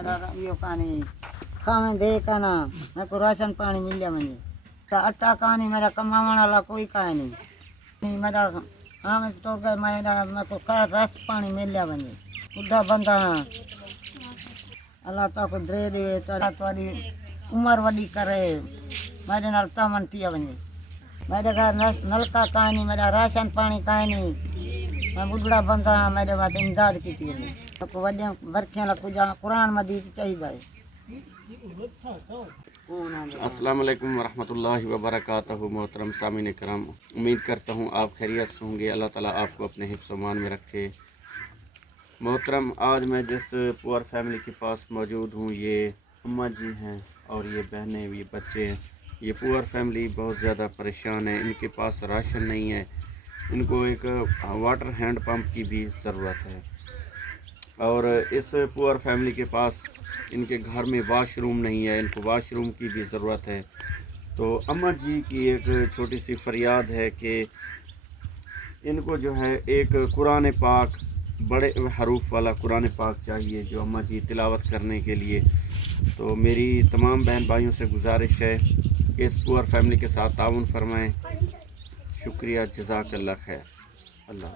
मेरा यो कहानी खावे दे का ना मेरे को राशन पानी मिल गया मुझे आटा कहानी मेरा कमाने वाला कोई कहा नहीं मेरा हाँ मैं तो गए मेरे को रस पानी मिल गया मुझे बुढ़ा बंदा अल्लाह ताला को दे दे तुम्हारी उम्र वडी करे मेरे नाल तमन थी वञे मेरे घर नलका काहे नहीं मेरा राशन पानी काहे नहीं मैं बुढ़ा बंदा हाँ मेरे बात इमदाद की थी वॾे बरखे ला कुछ कुरान मदीद चाहिए अस्सलाम वालेकुम वरहमतुल्लाहि वबरकातुहू। मोहतरम सामीन करम, उम्मीद करता हूँ आप खैरियत से होंगे। अल्लाह ताला आपको अपने हिफ्ज़ व अमान में रखे। मोहतरम, आज मैं जिस पुअर फैमिली के पास मौजूद हूँ, ये अम्मा जी हैं और ये बहनें, ये बच्चे हैं। ये पुअर फैमिली बहुत ज़्यादा परेशान है। इनके पास राशन नहीं है, इनको एक वाटर हैंड पंप की भी ज़रूरत है और इस पुअर फैमिली के पास इनके घर में वाशरूम नहीं है, इनको वाशरूम की भी ज़रूरत है। तो अम्मा जी की एक छोटी सी फरियाद है कि इनको जो है एक कुरान पाक, बड़े हरूफ वाला कुरान पाक चाहिए जो अम्मा जी तिलावत करने के लिए। तो मेरी तमाम बहन भाइयों से गुजारिश है कि इस पुअर फैमिली के साथ ताउन फरमाएँ। शुक्रिया, जज़ाकल्लाह खैर। अल्लाह।